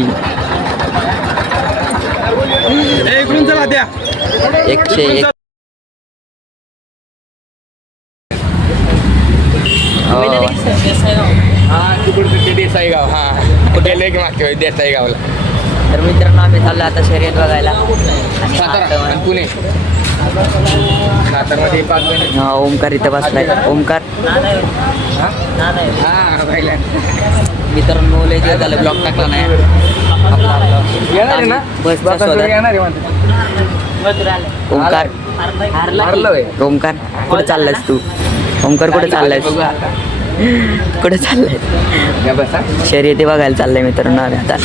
शिंगांनी 101. देसाईगाव कुठे की मागच्या देसाईगावला. तर मित्रांनो आम्ही चाललो आता शर्यत बघायला आणि सातारा पुणे सातारमध्ये 5 महिने. ओमकार इथं बसलाय. ओमकार मित्रांनो लय दिवस झालं ब्लॉग टाकला नाही. येणार ना बसचा शोधात. येणार आहे. ओमकार ओमकार कुठे चाललायस तू? ओमकार कुठे चाललायस? कुठे चाललाय? शर्यती बघायला चाललंय मित्रांनो आम्ही आता.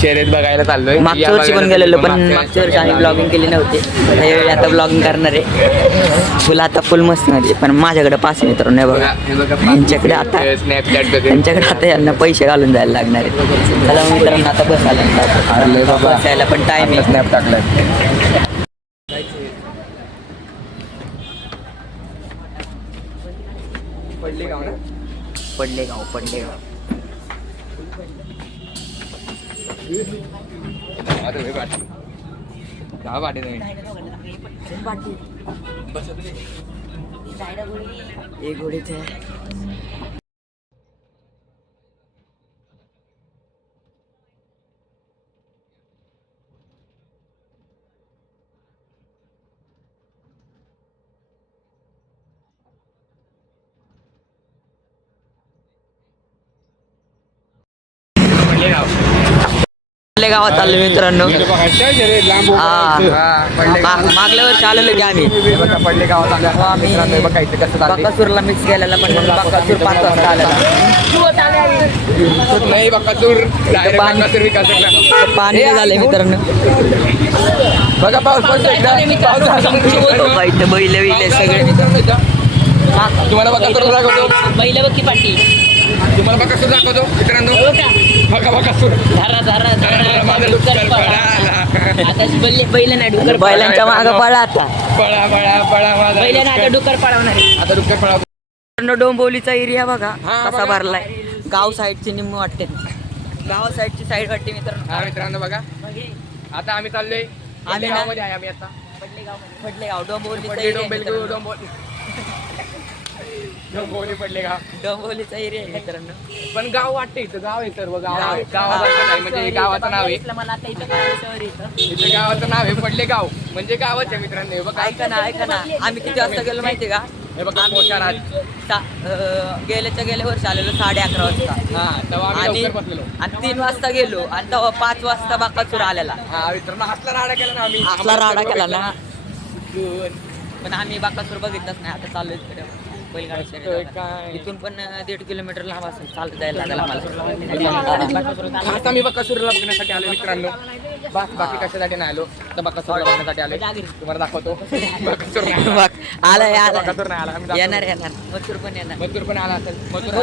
शर्यत बघायला चाललोय. मागच्या वर्षी पण गेलेलो पण मागच्या वर्षी आम्ही ब्लॉगिंग केली नव्हती. यावेळी आता ब्लॉगिंग करणार आहे. फुल आता फुल मस्त मध्ये पण माझ्याकडे पास आहे मित्रांनो. हे बघा त्यांच्याकडे आता यांना पैसे घालून जायला लागणार आहे. चला मित्रांनो आता बसायला पण टाइम आहे. स्नॅप टाकलाय. पडलेगाव ना पडलेगाव गाव वाटे नाही. एक घोडीचे गावात चाललो मित्रांनो. मागल्या वर्षी आलेलो की आम्ही पडले गावात आल्या बघायचं कसं बकासूरला मिक्स केलेला पण बकासूर 5 वाजता आलेला नाही. बकासूर पाणी झालंय मित्रांनो. बघा पाऊस इथं बैल विले सगळे तुम्हाला बकासूर दाखवतो. बैल बघ की पाठी तुम्हाला बकासूर दाखवतो मित्रांनो. बघा बकासूर बैल नाही डुकर बैलांच्या मागं पळा आता. बैल नाही आता डुकर पळवणार आता डुक्कर पळा. डोंबिवलीचा एरिया बघा कसा भरलाय. गाव साईडची निम्म वाटते. गाव साईडची साईड वाटते मित्रांनो. मित्रांनो बघा आता आम्ही चाललोय. आम्ही गावामध्ये आहे आम्ही आता. पडलेगाव डोंबिवलीचा एरिया आहे मित्रांनो. पण गाव वाटते इथं. गाव आहे सर्व गाव आहे. गावाचं म्हणजे गावाचं नाव आहे. मला आता इथं शहर येतं इथं गावाचं नाव आहे पडले गाव म्हणजे गावच आहे मित्रांनो. हे बघा ऐका ना आम्ही किती वाजता गेलो माहितीये का? हे बघा मोठ्या राज. गेल्या वर्षी आलेलो 11:30 वाजता. तेव्हा आम्ही आणि लवकर बसलेलो. 3 वाजता गेलो आणि तेव्हा 5 वाजता बकासूर आलेला. मित्रांनो असला राडा केला ना आम्ही. असला राडा केला ना. पण आम्ही बकासूर बघितलंच नाही. आता चालू इकडे बैलगाडी शर्यत. इथून पण 1.5 किलोमीटर लांब असेल. चालत जायला लागेल आम्हाला. खास आम्ही बकासूरला बघण्यासाठी आलो मित्रांनो. बाकी कशासाठी नाही आलो तर बकासूरला बघण्यासाठी आलो. तुम्हाला दाखवतो. बकासूर नाही आला. बकासूर नाही आला. येणार मथुर पण येणार. मथुर पण आला असेल. मथुर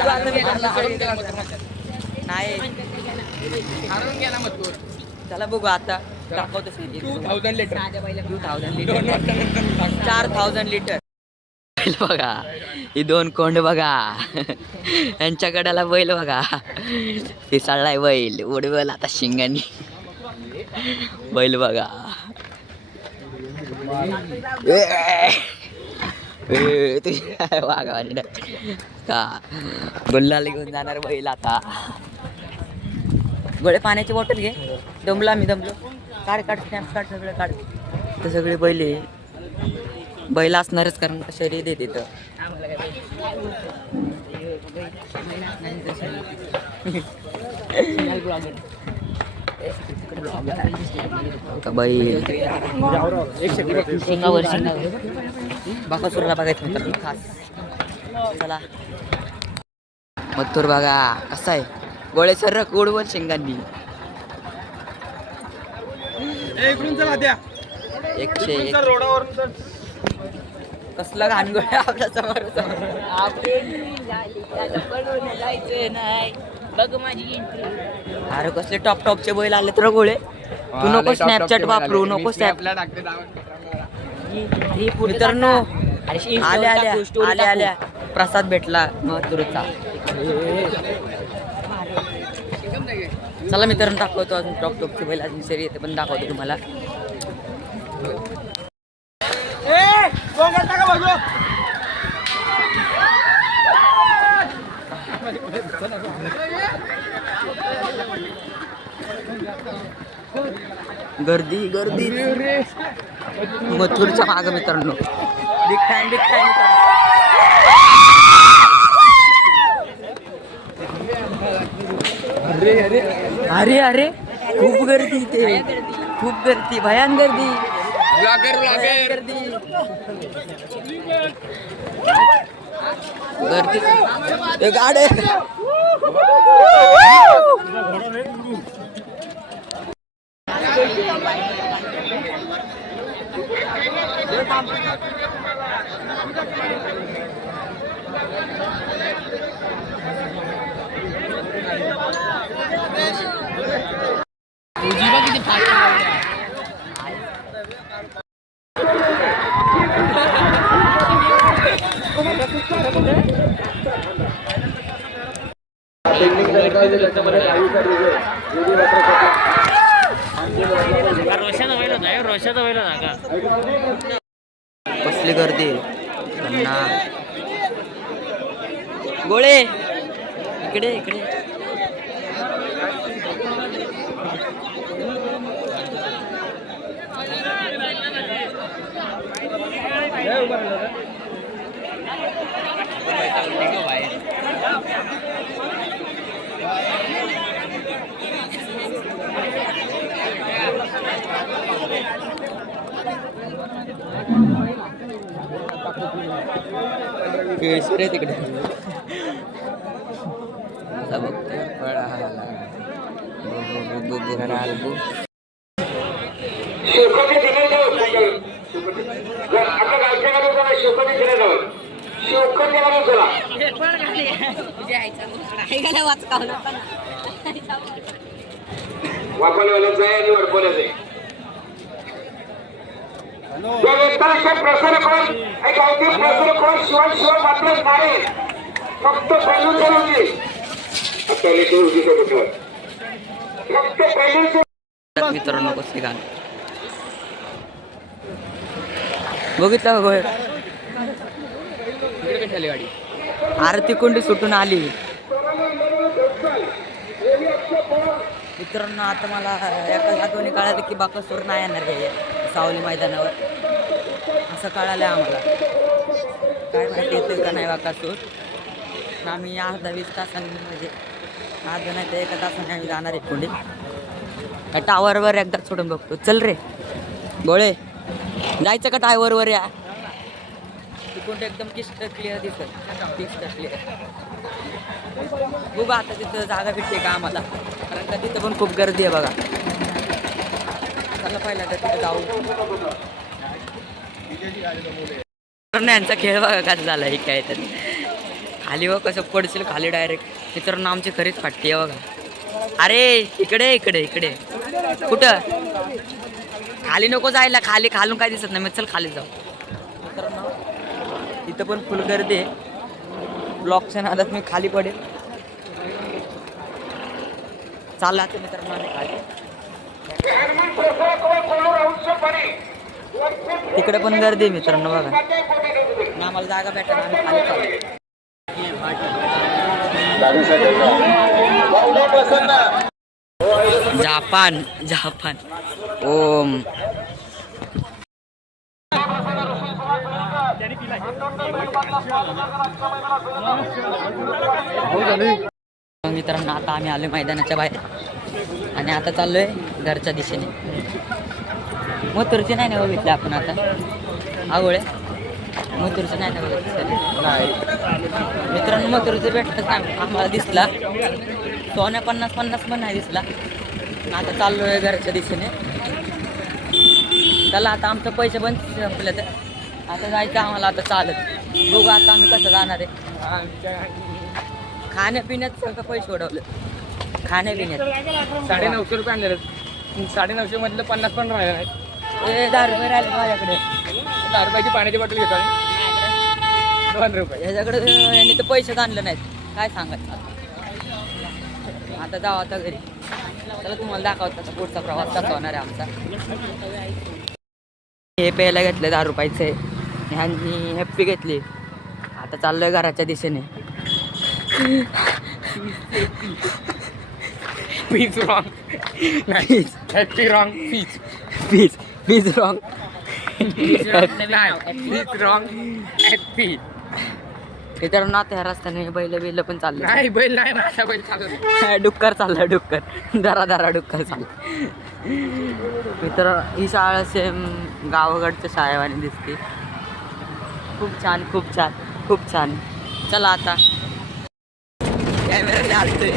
नाही हारून गेला मथुर. चला बघू आता दाखवतो. 2000 लिटर 2000 लिटर 4000 लिटर बघा. ही 2 कोंड बघा. यांच्या गड्याला बैल बघा. हे चाललाय बैल उडवेल आता शिंगांनी. बैल बघा. वाघावानी का गुल्लाला घेऊन जाणार बैल आता. गोळे पाण्याची बॉटल घे. दमलो काढ स्नॅप काढ सगळं काढ. तर सगळे बैल असणारच कारण शर्यत आहे तिथं. बैल बकासूरला बघायचं मित्रांनो खास. चला मथुर बघा कसा आहे. गोळे सर्रक उडवल शिंगांनी. 101 कसला घाणगोळ्या आपल्या समोर नाही बघ माझी एंट्री. अरे कसले टॉपचे बैल आले तर गोळे. तू नको स्नॅपचॅट वापरू नको स्नॅपला. मित्रांनो आल्या प्रसाद भेटला मथुरचा. चला मित्रांनो दाखवतो अजून टॉपची बैल अजून शरी येते पण दाखवतो तुम्हाला. गर्दी गर्दी मथुरच्या मागं मित्रांनो बिग टाइम मित्रांनो. अरे अरे खूप गर्दी इथे, खूप गर्दी, भयान गर्दी, गर्दी गर्दी गाडे. किती फास्ट रोशाचा बैल होता का? कसली गर्दी गोळे इकडे इकडे. केळीश्वर आहे तिकडे. मित्रांनो कसली गाणं बघितलं गोळ. गाडी आरती कोंडी सुटून आली मित्रांनो. आता मला एका आठवणी कळालं की बाकासूर नाही येणार हे सावली मैदानावर, असं कळालं आम्हाला. काय माहिती येतं का नाही बाकासूर. आम्ही अर्धा 20 तासांनी म्हणजे अर्धा नाही तर एका तासाने आम्ही जाणार आहे कोंडी. टावरवर एकदा सोडून बघतो. चल रे गोळे जायचं का टावरवर या. तिकडून एकदम क्लिस्टर क्लिअर दिसत, क्लिस्टर क्लिअर. बघू आता तिथं जागा भेटते का आम्हाला, कारण का तिथं पण खूप गर्दी आहे बघा. चला पहिला तर तिथं जाऊ. यांचा खेळ बघा कसा झाला हे काय तर खाली व कसं पडशील खाली डायरेक्ट. मित्रांनो आमची खरीच फाटते बघा. अरे इकडे इकडे इकडे कुठं खाली नको जायला, खाली खालून काय दिसत नाही. मग चल खाली जाऊ. मित्रांनो इथं पण फुल गर्दी आहे. ब्लॉकच्या नादात मी खाली पडेल. चालला आता मित्रांनो आम्ही खाली. तिकडे पण गर्दी आहे मित्रांनो बघा. आम्हाला जागा भेटा आम्ही खाली चालू. जापान जापान ओम. मित्रांनो आता आम्ही आलोय मैदानाच्या बाहेर आणि आता चाललोय घरच्या दिशेने. मथुरची नाही ना बघितलं आपण आता आवळे. मथुरचं नाही ना बघितलं मित्रांनो. मथुरचं भेटतच नाही आम्हाला दिसला. सोन्या 50-50 पण नाही दिसला. आता चाललोय घरच्या दिशेने. त्याला आता आमचं पैसे पण संपले तर आता जायचं आम्हाला आता चालत. बघू आता आम्ही कसं जाणार आहे. खाण्यापिण्यात सगळं पैसे उडवले. खाण्यापिण्यात 950 रुपये आणले. 950 मधलं 50 पण राहिले नाहीत. 10 रुपये राहिले माझ्याकडे. 10 रुपयाची पाण्याची बॉटल घेतो आणि 2 रुपये. ह्याच्याकडे यांनी तर पैसेच आणले नाहीत. काय सांगायचं आता. जाऊ आता घरी. चला तुम्हाला दाखवतो आता पुढचा प्रवास कसा होणार आहे आमचा. हे प्यायला घेतलं 10 रुपयाचं आहे. ह्यांनी हॅप्पी घेतली. आता चाललोय घराच्या दिशेने. पीच रॉंग नाही हॅपी रॉंग पीच पीज रॉंग. Pitch wrong happy. मित्रांनो आता ह्या रस्त्याने बैल पण चाललं. नाही बैल नाही माझा बैल चालू डुक्कर चाललं डुक्कर दरा डुक्कर चाललं. मित्र ही शाळा सेम गावाकडच्या शाळेवानी दिसते. खूप छान खूप छान खूप छान. चला आता कॅमेरा चालतोय.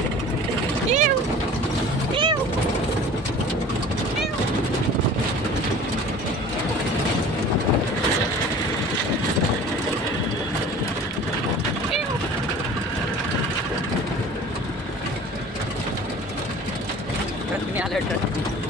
ट्रक आलं ट्रक.